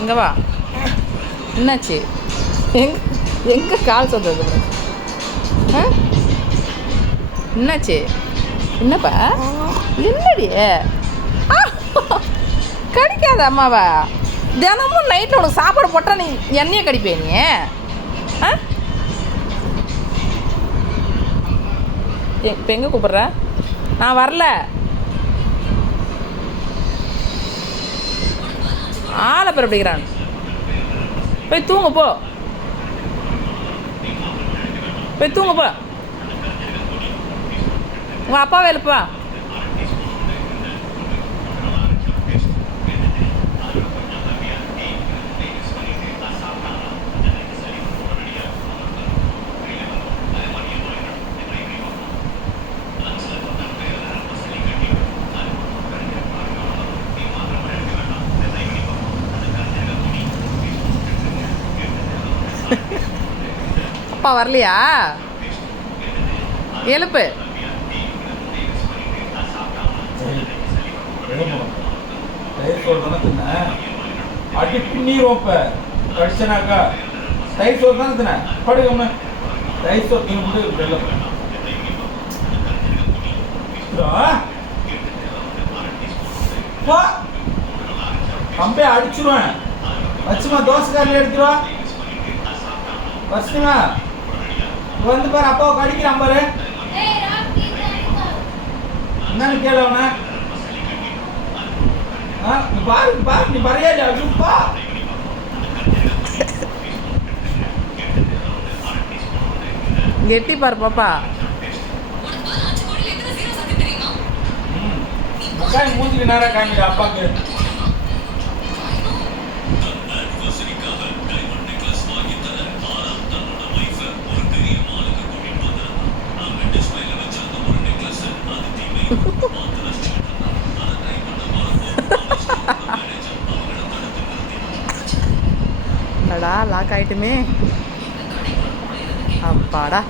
இங்கே வா. என்னாச்சு? எங்கே கால் சொல்கிறது? என்னாச்சு? என்னப்பா? என்னடி கடிக்காத அம்மாவா? தினமும் நைட்டில் உனக்கு சாப்பாடு போட்டால் நீ எண்ணெயை கடிப்பே நீ? இப்போ எங்கே கூப்பிட்ற? நான் வரல. ஆளை பேர் அப்படிங்கிறான். போய் தூங்க போ. போய் தூங்க போ. உங்கள் அப்பாவை எழுப்பா. அப்பா வரலையா? எழுப்பு. அடி பின்னிரும். இப்போ கடிச்சனாக்கா தயிர் சோறு தானே தின படுங்க. தயிர் சோறு தின்னு கம்பே அடிச்சுருவேன். வச்சுமா தோசைக்காரில் எடுத்துருவா. வச்சுமா வந்து பாரு அப்பாவை கடிக்கிறான் பாரு. என்னன்னு கேளு அவனை. நீ பாரு பாரு நீ பறையா இல்லையா? கெட்டி பாரு பாப்பா. முக்காய் மூஞ்சிக்கு நேரம் காமிடா அப்பாக்கு. அடா லாக் ஆயிட்டுமே. அப்பாடா.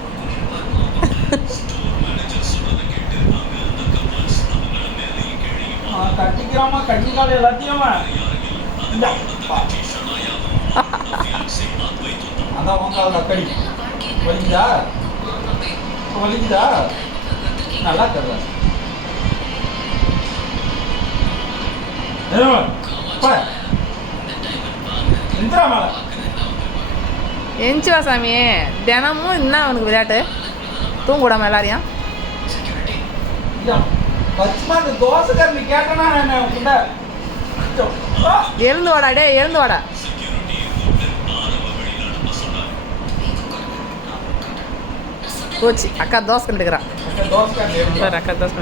தட்டிக்கிறாமா கட்டிக்கால எல்லாத்தையும். அதான் உங்க அக்கடி வலிக்குதா? வலிக்குதா? நல்லா தர்ற. எஞ்சுவா சாமி. தினமும் என்ன அவனுக்கு விளையாட்டு? தூங்க விடாம எல்லாரையும். எழுந்து வாடா. டே எழுந்து வாடா. போச்சு. அக்கா தோசை கண்டுக்கிறான். அக்கா தோசை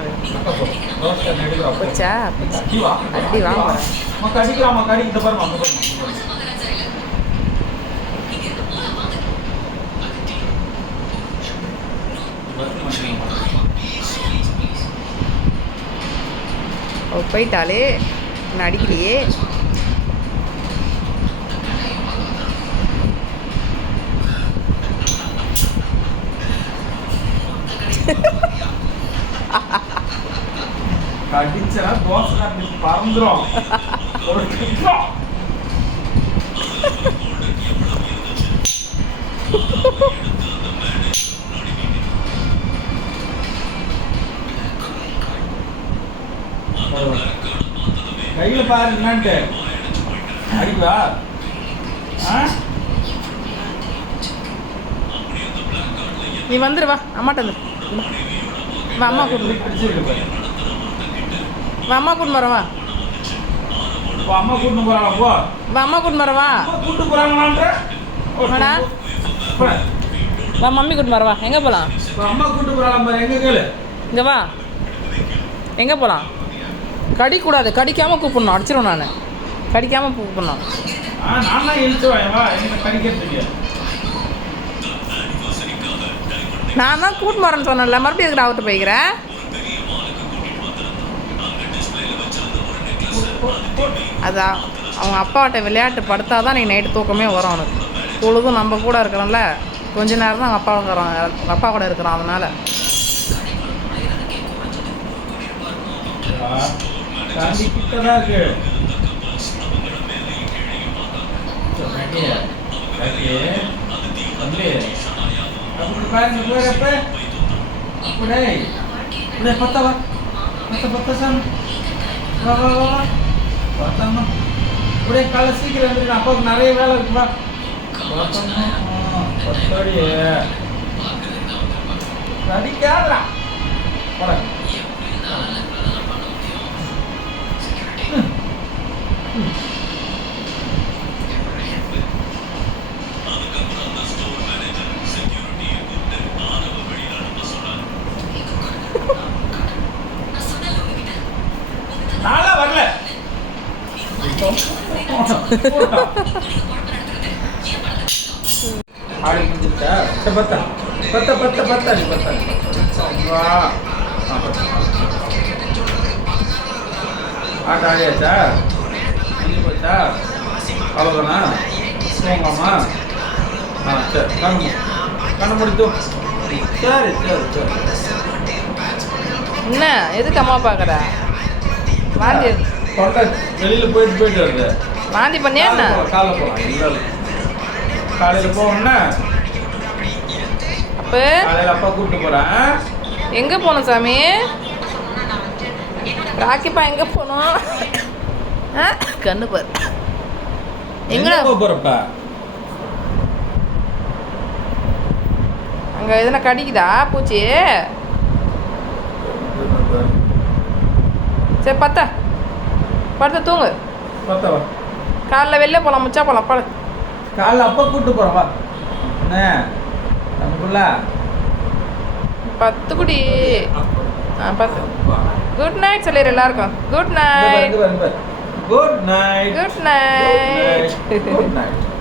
போச்சா? அடி வாங்க. போயிட்டாலே நான் அடிக்கலையே. கடிச்சா தோசை பறந்துடும். கையில் பாரு என்னான்ட்டு அடிப்பா. நீ வந்துரு வா. அம்மாட்ட வந்து வா. அம்மா கூட்டு வா. அம்மா கூட்டு வரவா. அம்மா கூட்டு போறாங்க. போ வா. அம்மா கூட்டு வரவா. கூட்டு போறாங்களான்ற வாடா. வா மம்மி கூட்டு வரவா. எங்கே போகலாம்? அம்மா கூட்டு போறாங்க. எங்கே கேளு. இங்கே வா. எங்கே போகலாம்? கடிக்கூடாது. கடிக்காமல் கூப்பிடணும். அடிச்சிடும். நான் கடிக்காமல் கூப்பிடணும். நான் தான் இழுத்துவேன். வா என்ன கடிக்கிறதுக்கு. நான் தான் கூட்டு வரேன்னு சொன்னேன்ல. மறுபடியும் இருக்கிற அவர்கிட்ட போய்க்கிறேன். அதான் அவங்க அப்பாட்ட விளையாட்டு படுத்தாதான் நீ நைட்டு தூக்கமே வரும் அவனுக்கு. பொழுதும் நம்ம கூட இருக்கிறோம்ல, கொஞ்ச நேரம் தான் அவங்க அப்பா கூட இருக்கிறோம். அதனால் கிட்ட தான் இருக்கு. இல்லையா ஓகே இல்லையே அப்படி பாருங்க போய் அப்ப அப்படியே அப்படியே பத்தா வா பத்த சாமி வா வா வா பார்த்தாம்மா அப்படியே காலை சீக்கிரம் வந்துருக்கேன் அப்பாவுக்கு நிறைய வேலை இருக்குப்பா பார்த்தாம்மா பத்தாடியே நடிக்காதா போட நாளா வரல ஆடி முடிஞ்சிருச்சா பத்தா பத்தா பத்தா பத்தாடி பத்தாடி வா ஆட்ட ஆடியாச்சா முடிஞ்சு போச்சா அவ்வளோதானா போங்களாமா சரி கண்ணு முடித்து சரி சரி சரி என்ன எதுக்கு அம்மா பார்க்குற வாந்தி வெளியில் போயிட்டு வருது வாந்தி பண்ணியா என்ன காலைல போகலாம் இல்லை காலையில் போகணும்னா அப்போ காலையில் அப்பா கூப்பிட்டு போகிறேன் எங்கே போகணும் சாமி ராக்கிப்பா எங்கே போகணும் கண்ணு பாரு எங்கடா போக போகிறப்ப அங்கே எதுனா கடிக்குதா பூச்சி சரி பத்தா படுத்து தூங்கு பத்தவா காலைல வெளில போகலாம் முச்சா போகலாம் படு காலைல அப்பா கூப்பிட்டு போகிறேன் வா என்ன நமக்குள்ள 10 குடி 10 குட் நைட் சொல்லிடு எல்லாருக்கும் good night good night good night good night